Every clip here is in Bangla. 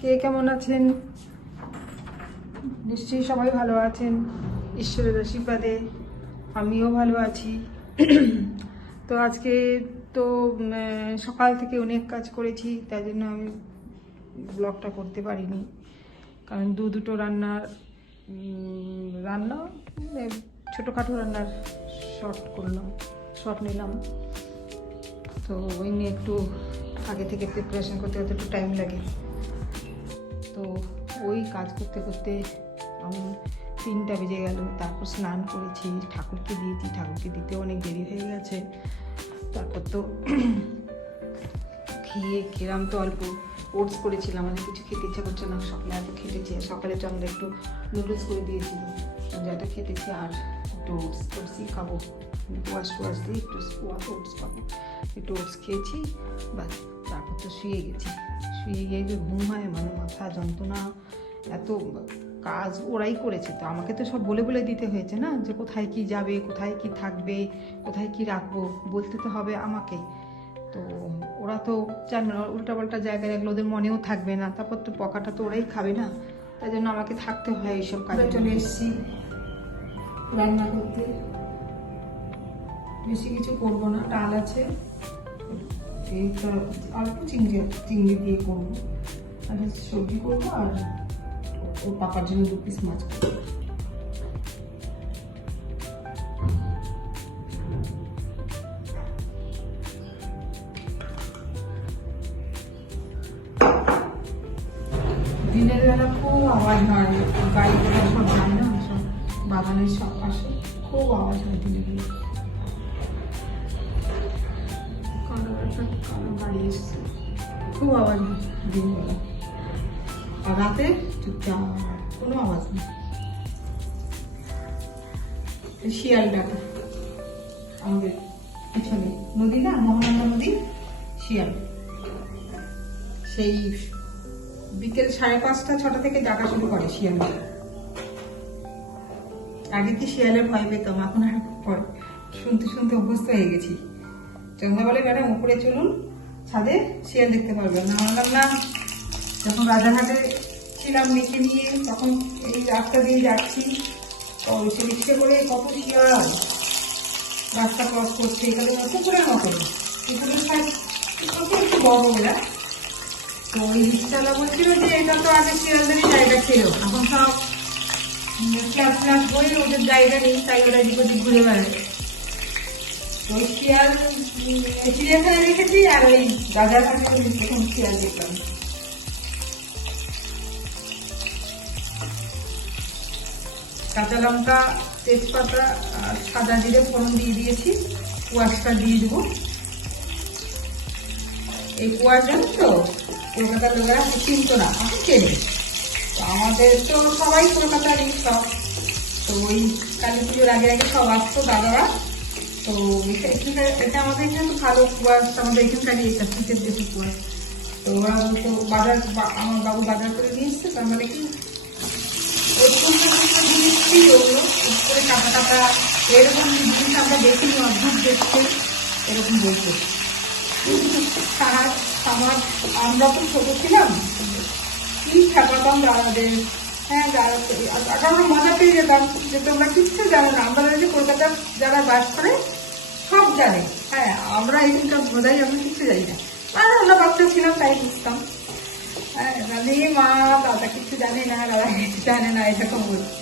কে কেমন আছেন? নিশ্চয়ই সবাই ভালো আছেন, ঈশ্বরের আশীর্বাদে আমিও ভালো আছি। তো আজকে তো সকাল থেকে অনেক কাজ করেছি, তাই জন্য আমি ব্লগটা করতে পারিনি। কারণ দুটো রান্না ছোটোখাটো রান্নার শর্ট নিলাম। তো ওই নিয়ে একটু আগে থেকে প্রিপারেশন করতে করতে একটু টাইম লাগে। তো ওই কাজ করতে করতে আমি 3টা বেজে গেল। তারপর স্নান করেছি, ঠাকুরকে দিয়েছি, ঠাকুরকে দিতে অনেক দেরি হয়ে গেছে। তারপর তো খেলাম তো অল্প, ওটস করেছিলাম, আমাদের কিছু খেতে ইচ্ছা করছে না, সকালে এত খেতেছি। সকালে তো আমরা একটু নুডলস করে দিয়েছিল, যেটা খেতেছি, আর একটু ওটসই খাবো, ওয়াশ দিয়ে একটু ওটস খাবো, একটু ওটস খেয়েছি বাস। তারপর তো শুয়ে গিয়ে যে ঘুম হয়, মানে মাথা যন্ত্রণা, এত কাজ ওরাই করেছে। তো আমাকে তো সব বলে বলে দিতে হয়েছে না, যে কোথায় কি যাবে, কোথায় কি থাকবে, কোথায় কি রাখবো, বলতে তো হবে আমাকেই। তো ওরা তো জানবে না, উল্টাপাল্টা জায়গায় রাখলে ওদের মনেও থাকবে না, তারপর তো পকাটা তো ওরাই খাবে না, তাই জন্য আমাকে থাকতে হয় এইসব কাজে। চলে এসেছি রান্না করতে, বেশি কিছু করবো না, ডাল আছে, এইটা অল্প চিংড়ি দিয়ে করবো, আর সবজি করবো, আর ওর পাপার জন্য 2 পিস মাছ করবো। দিনের বেলা খুব আওয়াজ হয়, গাড়ি ঘোড়া সব যায় না, সব বাগানের সব পাশে খুব আওয়াজ হয় দিনের বেলা। কালো গাড়ি এসছে, খুব আওয়াজ হয় দিনের বেলা, আর রাতে চুপচাপ, কোনো আওয়াজ নেই। শিয়াল ডাকা আমাদের পিছনে, নদী না, মহানন্দা নদী, শিয়াল সেই বিকেল 5:30 6টা থেকে ডাকা শুরু করে শিয়াল। আগে কি শিয়ালের ভয় পেতাম, এখন আর শুনতে শুনতে অভ্যস্ত হয়ে গেছি। চন্দা বলে, ম্যাডাম উপরে চলুন, ছাদে শিয়াল দেখতে পারবেন না। আমার না, যখন রাজারহাটে ছিলাম মেয়েকে নিয়ে, তখন এই রাস্তা দিয়ে যাচ্ছি, তো রিক্সা করে কত শিয়াল রাস্তা ক্রস করছে, এখানে পুকুরের মতো, পুকুরের সাইড একটু বড় ওরা। তো ওই রিক্সাওয়ালা বলছিল যে এটা তো আগে শিয়ালদেরই জায়গা ছিল, এখন সব ক্লাস বই ওদের জায়গা নেই, তাই ওরা এদিক ওদিক ঘুরে বেড়ায়। তো ওই শিয়াল চিড়িয়াখানায় রেখেছি, আর ওই রাজারহাটে এখন শিয়াল দেখলাম। কাঁচা লঙ্কা, তেজপাতা আর সাদা জিরে ফোড়ন দিয়ে দিয়েছি, কুয়াশটা দিয়ে দেবো। এই কুয়াশ জানো তো, কলকাতার লোকেরা চিনতো না, এখন চেনে। আমাদের তো সবাই কলকাতারই সব, তো ওই কালী পুজোর আগে আগে সব আসতো দাদারা। তো এটা আমাদের এখানে তো ভালো কুয়াশ, আমাদের এখানকারই এটা শীতের দেশে কুয়াশ। তো ওরা বলতো আমার বাবু বাজার করে নিয়ে এসছে, তার মানে কি ওই জিনিস ছিল, ওগুলো করে কাটা এরকম জিনিস আমরা দেখিনি, অদ্ভুত দেখতে, এরকম বলতো। আমরা তো ছোট ছিলাম, কি ঠাপাতাম দাদাদের, হ্যাঁ আমরা মজা পেয়ে যেতাম যে তোমরা কিচ্ছু জানো না। আমরা যে কলকাতার যারা বাস করে সব জানে, হ্যাঁ আমরা এখানকার বোধহয় আমরা কিচ্ছু জানি না, আর আমরা বাচ্চা ছিলাম তাই বুঝতাম। হ্যাঁ মা দাদা কিছু জানে না, দাদা কিছু জানে না, এরকম বলতো।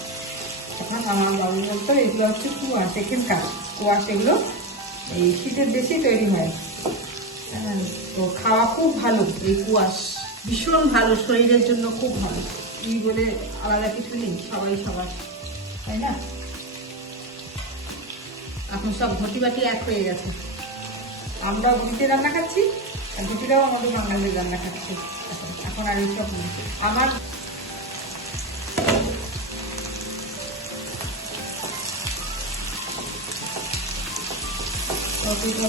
তখন আমার বাবু বলতো এগুলো হচ্ছে কুয়াশ, এখানকার কুয়াশ, এগুলো এই শীতের দেশেই তৈরি হয়। তো খাওয়া খুব ভালো, এই কুয়াশ ভীষণ ভালো, শরীরের জন্য খুব ভালো, এই বলে আলাদা কিছু নেই, সবাই সবার, তাই না? এখন সব ঘটি বাটি এক হয়ে গেছে, আমরা ঘুটিতে রান্না খাচ্ছি, আর ঘুটিটাও আমাদের বাঙালির রান্না খাচ্ছি এখন। আর এইসব আমার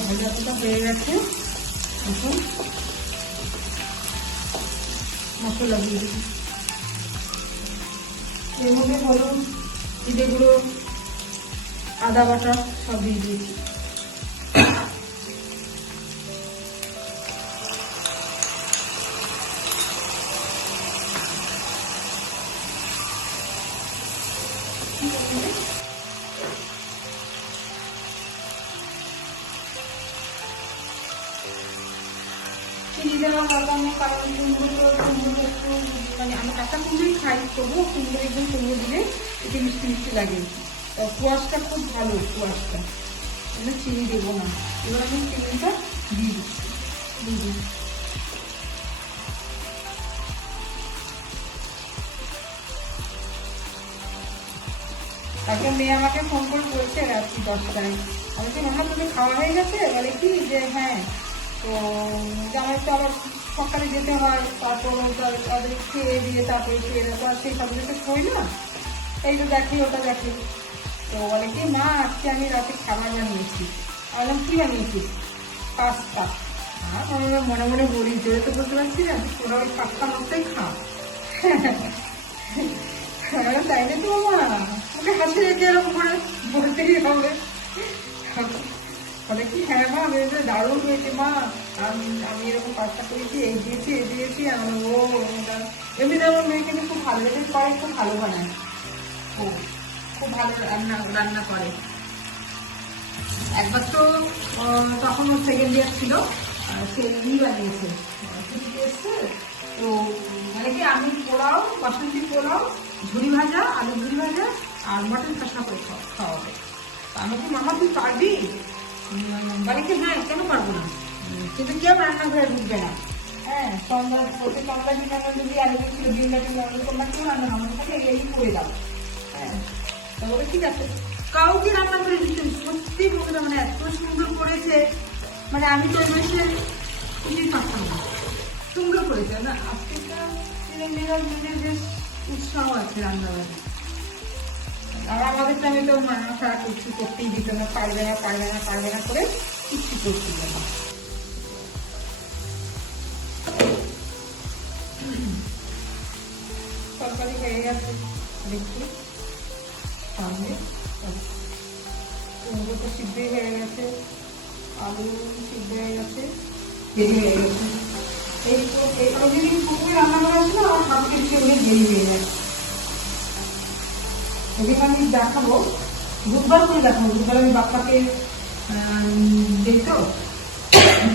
ভাজা হয়ে গেছে, এখন মশলা দিয়ে দিই। এর মধ্যে হলুদ, জিরে গুঁড়ো, আদা বাটা সব দিয়ে দিয়েছি। চিনি দেওয়ার দরকার নেই, কারণ কুমড়ো একটু মানে আমরা কাঁচা কুমড়োই খাই, তবুও কুমড়ো একদম কুমড়ো দিলে একটু মিষ্টি মিষ্টি লাগে। কুয়াশটা খুব ভালো, কুয়াশটা চিনি দেবো না। এবার আমি চিনিটা দিয়ে দিচ্ছি। তারপরে মেয়ে আমাকে ফোন করে বলছে রাত্রি 10টায়, আমি তো মামা তুমি খাওয়া হয়ে গেছে, বলে কি যে হ্যাঁ, তো আমার তো আবার সকালে যেতে হয়, তারপর তাদের খেয়ে দিয়ে তারপরে খেয়ে দেবো, আর সেই সব যেতে শোই না, এই তো দেখি ওটা দেখি। তো বলে কি মা আজকে আমি রাতে খাবার বানিয়েছি। বললাম কি বানিয়েছিস? পাস্তা। আর আমরা মনে মনে বলি, জোরে তো বলতে পারছি না, ওরা ওই পাস্তা মতোই খা। তাই না তো মা, ওকে হাসি রেখে এরকম করে বলতেই হবে। বলে কি হ্যাঁ মা মেয়েদের দারুণ হয়েছে মা, আমি এরকম পাস্তা করেছি, এই দিয়েছি। আমি ও এমনিতে আমার মেয়ে কিন্তু খুব ভালো লেগে করে, খুব ভালো বানায়, ও খুব ভালো রান্না করে। একবার তো তখন ওর সেকেন্ড ইয়ার ছিল, সে বানিয়েছে তো মানে কি আমি পোলাও, বাসন্তী পোলাও, ঝুড়ি ভাজা, আলু ঝুড়ি ভাজা আর মটন কষা করে খাওয়াবে। আমি কি মামা তুই পারবি? বলে কি হ্যাঁ কেন পারবো না, কিন্তু কেউ রান্নাঘরে ঢুকবে না। হ্যাঁ সন্ধ্যা দিন আমার যদি আলু ছিল বিরিয়ানি তোমরা কেউ রান্না আমার সাথে এই করে দাও। হ্যাঁ তাহলে ঠিক আছে, কাউকে রান্না করে দিতে সত্যি বলতে মানে এত সুন্দর করেছে, মানে আমি তো ওই বয়সে পারতাম না, সুন্দর করেছে না। আজকেটা মেয়েদের বেশ উৎসাহ আছে রান্নাবাড়ি। আর আমাদের টাইমে তো সারা কিছু করতেই দিত না, পারবে না করে কিচ্ছু করতে দিত না। তরকারি হয়ে গেছে দেখছি সামনে, কুমড়োটা সিদ্ধই হয়ে গেছে, আলু সিদ্ধ হয়ে গেছে, দেরি হয়ে গেছে। আমি যদি পুকুরে রান্না করা আছে না, আমার সব কিছু অনেক দেরি হয়ে যায়। এদিকে আমি দেখাবো, বুধবার করে দেখাবো। বুধবার আমি বাপ্পাকে দিই, তো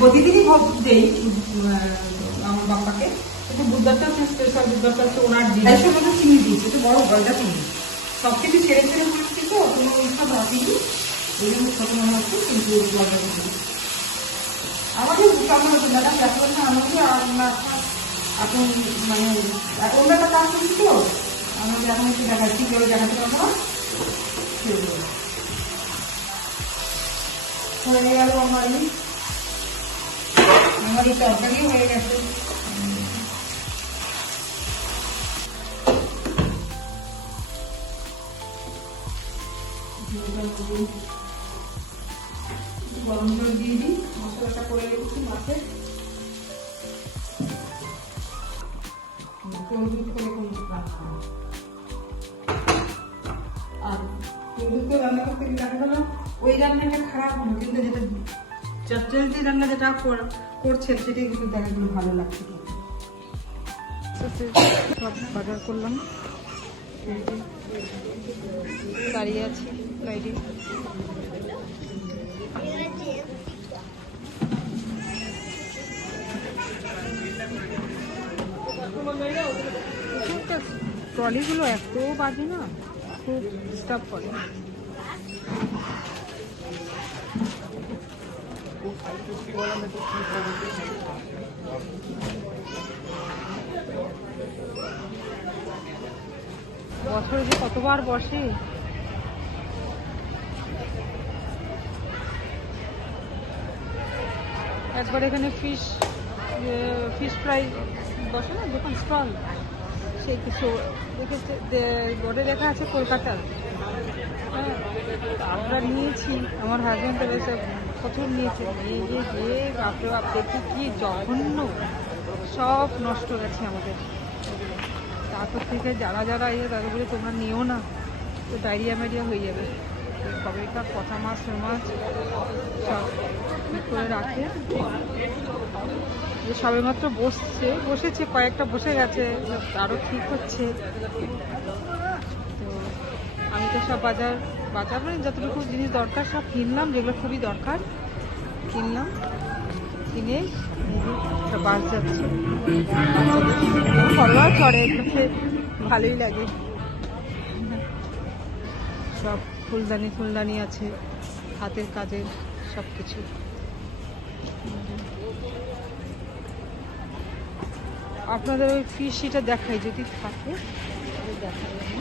প্রতিদিনই ভোগ দেই আমার বাপ্পাকে, কিন্তু বুধবারটা হচ্ছে স্পেশাল। বুধবারটা হচ্ছে ওনার দিন, তাই সব চিনি দিয়েছে, তো বড় গলদা চিনি, সব কিছু ছেড়ে পড়েছি, তো কোনো সব রাখিনি, ওই জন্য ছোট মনে হচ্ছে, কিন্তু গলদা চিনি আমাদের কেমন হতো দাদা দেখা করছে আমাকে। এখন মানে অন্য একটা কাজ করছি, তো আমাদের এখন একটু দেখাচ্ছি, কেউ দেখাতে পারবো না। হয়ে গেল আমার এই তরকারিও হয়ে গেছে। গরম জল দিয়ে দিই, মশলাটা করে রেখেছি মাছের, আর রান্না করতে গেলে দেখা গেল ওই রান্নাটা খারাপ হলো, কিন্তু যেটা চটচলতি রান্না যেটা করছেন সেটাই কিন্তু দেখা গেলো ভালো লাগছে। সব বাজার করলাম, দাঁড়িয়ে আছি বাইরে। ট্রলিগুলো এত বাজে না, খুব ডিস্টার্ব করে। বছরে যে কতবার বসে, একবার এখানে ফিশ ফ্রাই বসে না দোকান, স্টল, সেই কিছু দেখেছে, বোর্ডে লেখা আছে কলকাতার। হ্যাঁ আমরা নিয়েছি, আমার হাজব্যান্ড তো বেশ প্রচুর নিয়েছে, নিয়ে গিয়ে বাপরে বাপ দেখি কি জঘন্য, সব নষ্ট গেছে আমাদের। তারপর থেকে যারা ইয়ে তাদের বলে তোমরা নিও না, তো ডায়রিয়া হয়ে যাবে। কবেকার পচা মাছ সব ঠিক করে রাখে। যে সবে মাত্র বসেছে, কয়েকটা বসে গেছে, আরও ঠিক হচ্ছে। তো আমি তো সব বাজার বাজার মানে যতটুকু জিনিস দরকার সব কিনলাম, যেগুলো খুবই দরকার কিনলাম। কিনে এই যে সব বাস যাচ্ছে, ঘরোয়া চড়ে, এগুলোতে ভালোই লাগে। সব ফুলদানি ফুলদানি আছে, হাতের কাজের সব কিছু। আপনাদের ওই ফিশিটা দেখাই যদি থাকে, দেখাই আমি।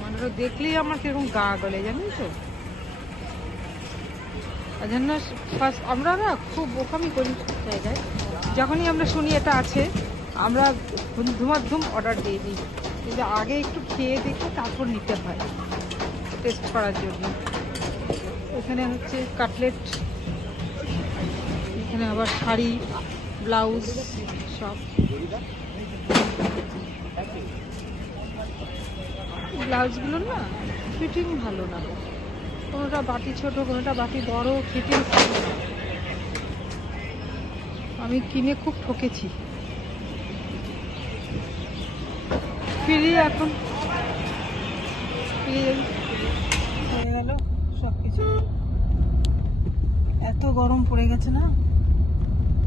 মানে দেখলেই আমার কিরকম গা গলে, জানেন তো। এই জন্য ফার্স্ট আমরা না খুব বোকামি করি জায়গায়, যখনই আমরা শুনি এটা আছে আমরা ধুমাধুম অর্ডার দিয়ে দিই, কিন্তু আগে একটু খেয়ে দেখে তারপর নিতে হয় টেস্ট করার জন্য। এখানে হচ্ছে কাটলেট, এখানে আবার শাড়ি, ব্লাউজ সব। ব্লাউজগুলো না ফিটিং ভালো না, কোনোটা বাটি ছোট, কোনোটা বাটি বড়, ফিটিং ভালো না। আমি কিনে খুব ঠকেছি। ফিরে এখন ফিরে হয়ে গেল সব কিছু। এত গরম পড়ে গেছে না,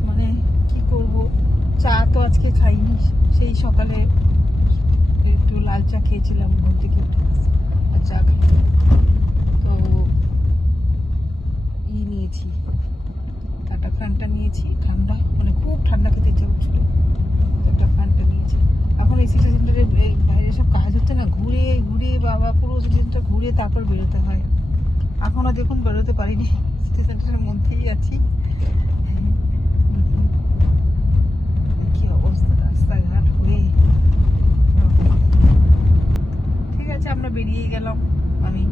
মানে কি করব। চা তো আজকে খাইনি, সেই সকালে একটু লাল চা খেয়েছিলাম ঘুম থেকে উঠে, আর চা খাই। তো নিয়েছি একটা ফ্যানটা নিয়েছি, ঠান্ডা মানে খুব ঠান্ডা খেতে ইচ্ছে করছিল, একটা ফ্যানটা নিয়েছি। এখন এই সিটি সেন্টারে বাইরে সব কাজ হচ্ছে না, ঘুরে ঘুরে বাবা পুরো সিটি সেন্টার ঘুরে তারপর বেরোতে হয়। এখনও দেখুন বেরোতে পারিনি, সিটি সেন্টারের মধ্যেই আছি। কি অবস্থা রাস্তাঘাট হয়ে। ঠিক আছে, আমরা বেরিয়ে গেলাম। আমি